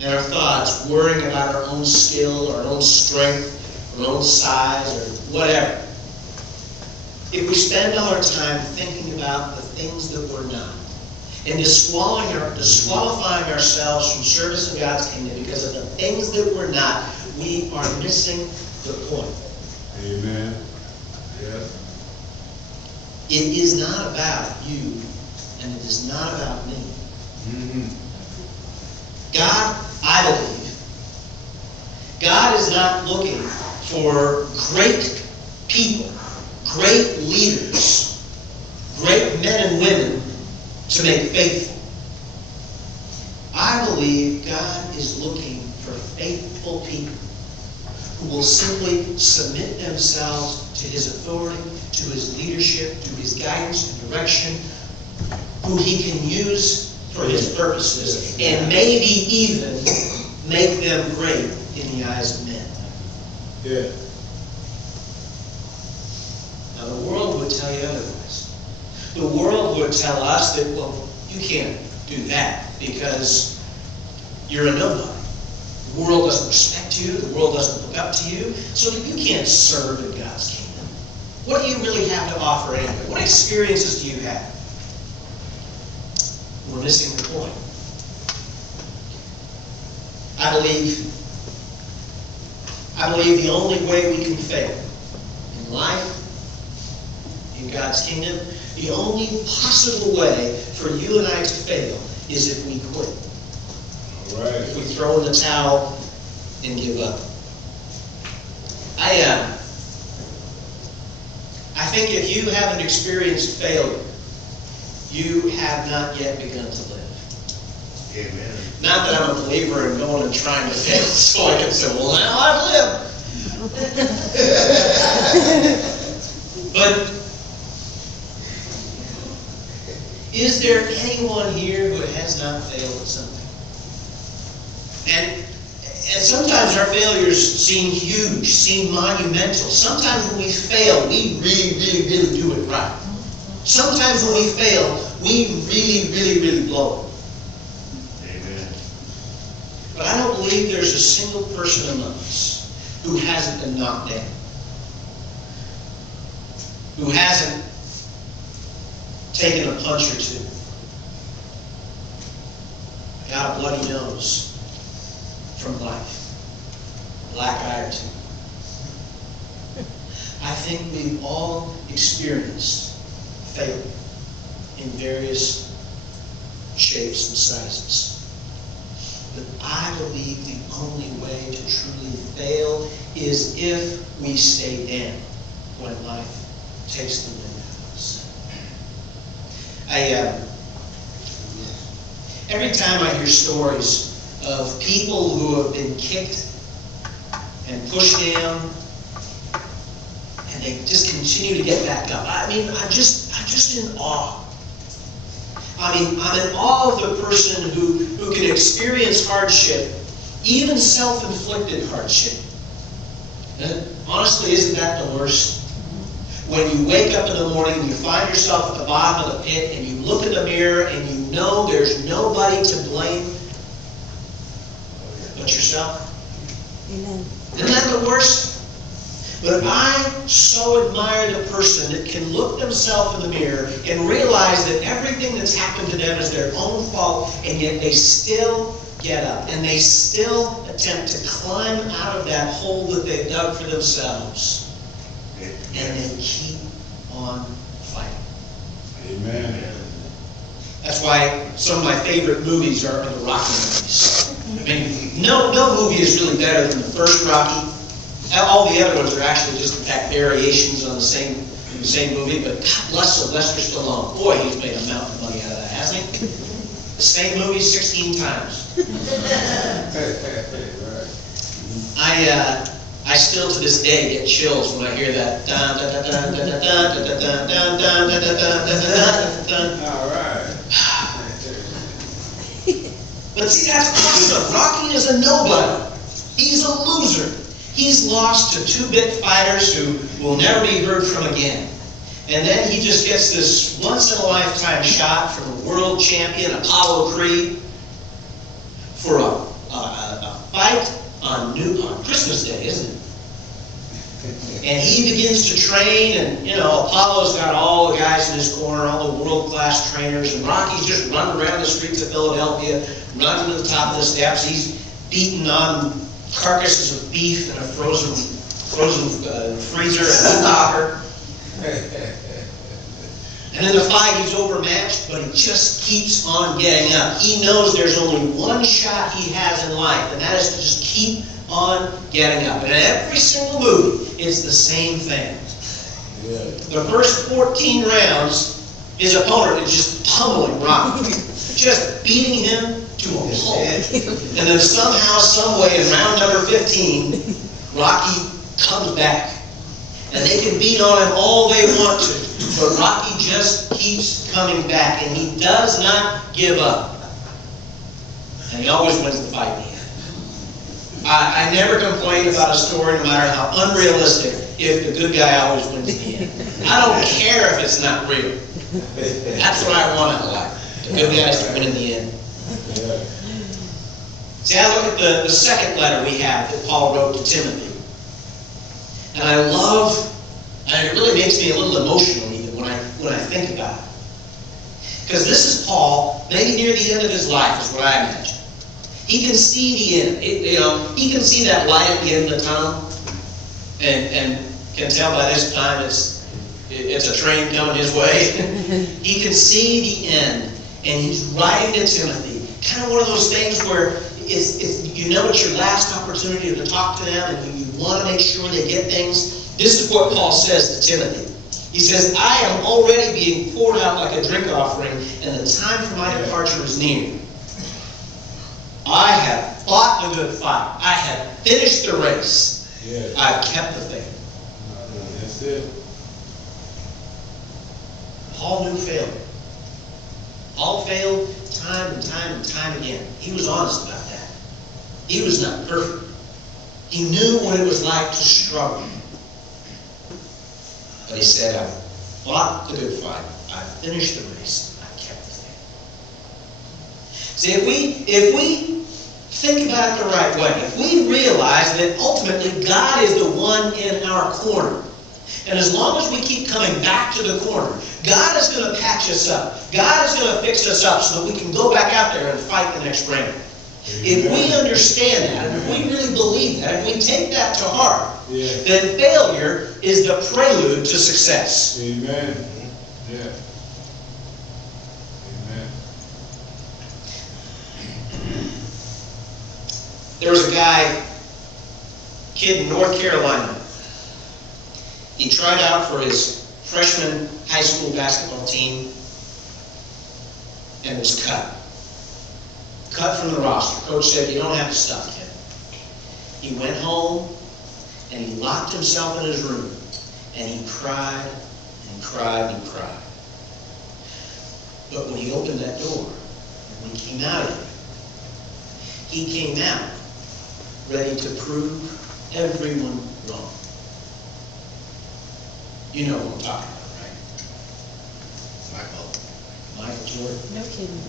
and our thoughts worrying about our own skill, our own strength, our own size, or whatever, if we spend all our time thinking about the things that we're not, and disqualifying ourselves from service in God's kingdom because of the things that we're not, we are missing the point. Amen. Yes. It is not about you, and it is not about me. Mm-hmm. God, I believe, God is not looking for great people, great leaders, great men and women to make faithful. I believe God is looking for faithful people who will simply submit themselves to His authority, to His leadership, to His guidance and direction, who He can use for His purposes, and maybe even make them great in the eyes of men. Yeah. Now the world would tell you otherwise. The world would tell us that, well, you can't do that because you're a nobody. The world doesn't respect you. The world doesn't look up to you. So you can't serve in God's kingdom. What do you really have to offer anyway? What experiences do you have? We're missing the point. I believe the only way we can fail in life, in God's kingdom, the only possible way for you and I to fail is if we quit. All right. If we throw in the towel and give up. I think if you haven't experienced failure, you have not yet begun to live. Amen. Not that I'm a believer in going and trying to fail so I can say, well, now I've lived. But is there anyone here who has not failed at something? And sometimes our failures seem huge, seem monumental. Sometimes when we fail, we really, really, really do it right. Sometimes when we fail, we really, really, really blow it. Amen. But I don't believe there's a single person among us who hasn't been knocked down, who hasn't taken a punch or two, got a bloody nose from life, a black eye or two. I think we've all experienced failure in various shapes and sizes. But I believe the only way to truly fail is if we stay down when life takes the wind out of us. Every time I hear stories of people who have been kicked and pushed down, and they just continue to get back up. I mean, I'm just in awe. I mean, I'm in awe of the person who can experience hardship, even self-inflicted hardship. And honestly, isn't that the worst? When you wake up in the morning and you find yourself at the bottom of the pit and you look in the mirror and you know there's nobody to blame but yourself. Amen. Isn't that the worst? But I so admire the person that can look themselves in the mirror and realize that everything that's happened to them is their own fault, and yet they still get up and they still attempt to climb out of that hole that they've dug for themselves. And they keep on fighting. Amen. That's why some of my favorite movies are the Rocky movies. I mean, no movie is really better than the first Rocky. All the other ones are actually just, in fact, variations on the same movie. But God bless Sylvester Stallone. Boy, he's made a mountain of money out of that, hasn't he? The same movie 16 times. I still to this day get chills when I hear that. All right. But see, that's awesome. Rocky is a nobody. He's a loser. He's lost to two-bit fighters who will never be heard from again. And then he just gets this once-in-a-lifetime shot from a world champion, Apollo Creed, for a fight on Christmas Day, isn't it? And he begins to train, and Apollo's got all the guys in his corner, all the world-class trainers, and Rocky's just running around the streets of Philadelphia, running to the top of the steps. He's beating on carcasses of beef in a frozen freezer and a locker. And in the fight, he's overmatched, but he just keeps on getting up. He knows there's only one shot he has in life, and that is to just keep on getting up. And in every single movie, it's the same thing. The first 14 rounds, his opponent is just pummeling Rocky, just beating him to a pulp. And then somehow, some way, in round number 15, Rocky comes back. And they can beat on him all they want to, but Rocky just keeps coming back, and he does not give up. And he always wins the fight in the end. I never complain about a story, no matter how unrealistic, if the good guy always wins in the end. I don't care if it's not real. That's what I want in life. The good guys to win in the end. See, I look at the second letter we have that Paul wrote to Timothy. And I love, and it really makes me a little emotional even when I think about it. Because this is Paul, maybe near the end of his life, is what I imagine. He can see the end. He can see that light at the end of the tunnel, and can tell by this time it's a train coming his way. He can see the end, and he's writing to Timothy. Kind of one of those things where it's your last opportunity to talk to them, and you want to make sure they get things. This is what Paul says to Timothy. He says, I am already being poured out like a drink offering, and the time for my departure is near. I have fought the good fight. I have finished the race. Yes. I've kept the faith. That's it. Paul knew failure. Paul failed time and time and time again. He was honest about that. He was not perfect. He knew what it was like to struggle. But he said, I've fought the good fight. I've finished the race. I've kept the faith. See, if we think about it the right way, if we realize that ultimately God is the one in our corner, and as long as we keep coming back to the corner, God is going to patch us up. God is going to fix us up so that we can go back out there and fight the next round. If we understand that, and if we really believe that, if we take that to heart, then failure is the prelude to success. Amen. Yeah. Amen. There was a kid in North Carolina. He tried out for his freshman high school basketball team and was cut. Cut from the roster. Coach said, you don't have to stop, kid. He went home and he locked himself in his room and he cried and cried and cried. But when he opened that door, and when he came out of it, he came out ready to prove everyone wrong. You know what I'm talking about, right? Michael Jordan. No kidding.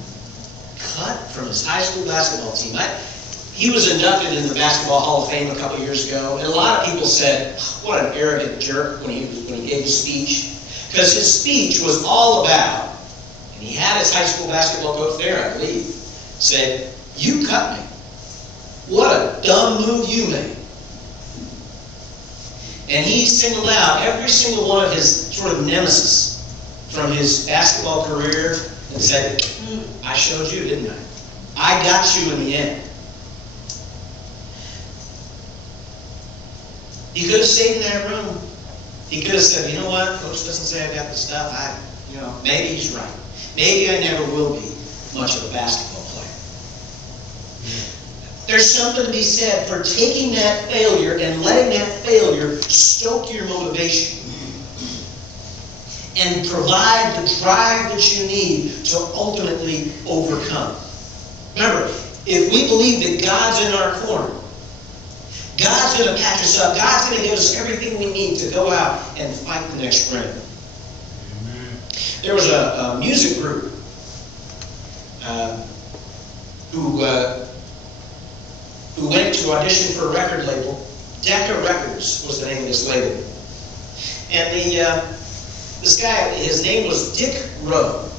Cut from his high school basketball team. He was inducted in the Basketball Hall of Fame a couple years ago, and a lot of people said, what an arrogant jerk when he gave his speech. Because his speech was all about, and he had his high school basketball coach there, I believe, said, you cut me. What a dumb move you made. And he singled out every single one of his sort of nemesis from his basketball career and said, I showed you, didn't I? I got you in the end. He could have stayed in that room. He could have said, you know what, Coach doesn't say I got the stuff. Maybe he's right. Maybe I never will be much of a basketball player. There's something to be said for taking that failure and letting that failure stoke your motivation and provide the drive that you need to ultimately overcome. Remember, if we believe that God's in our corner, God's going to patch us up, God's going to give us everything we need to go out and fight the next round. Amen. There was a music group who who went to audition for a record label. Decca Records was the name of this label. And this guy, his name was Dick Rowe.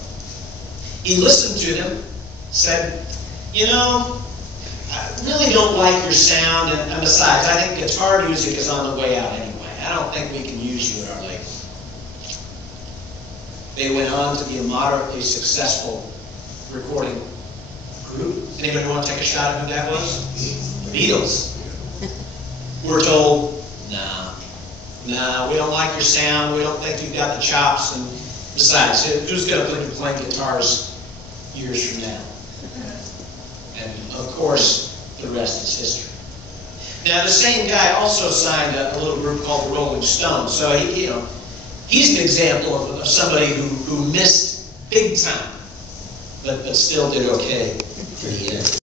He listened to them, said, you know, I really don't like your sound, and besides, I think guitar music is on the way out anyway. I don't think we can use you at our label. They went on to be a moderately successful recording group. Anybody want to take a shot at who that was? The Beatles. We're told, nah, we don't like your sound, we don't think you've got the chops, and besides, who's going to be playing guitars years from now? And of course, the rest is history. Now, the same guy also signed a little group called the Rolling Stones. So he's an example of somebody who missed big time, but still did okay for the end.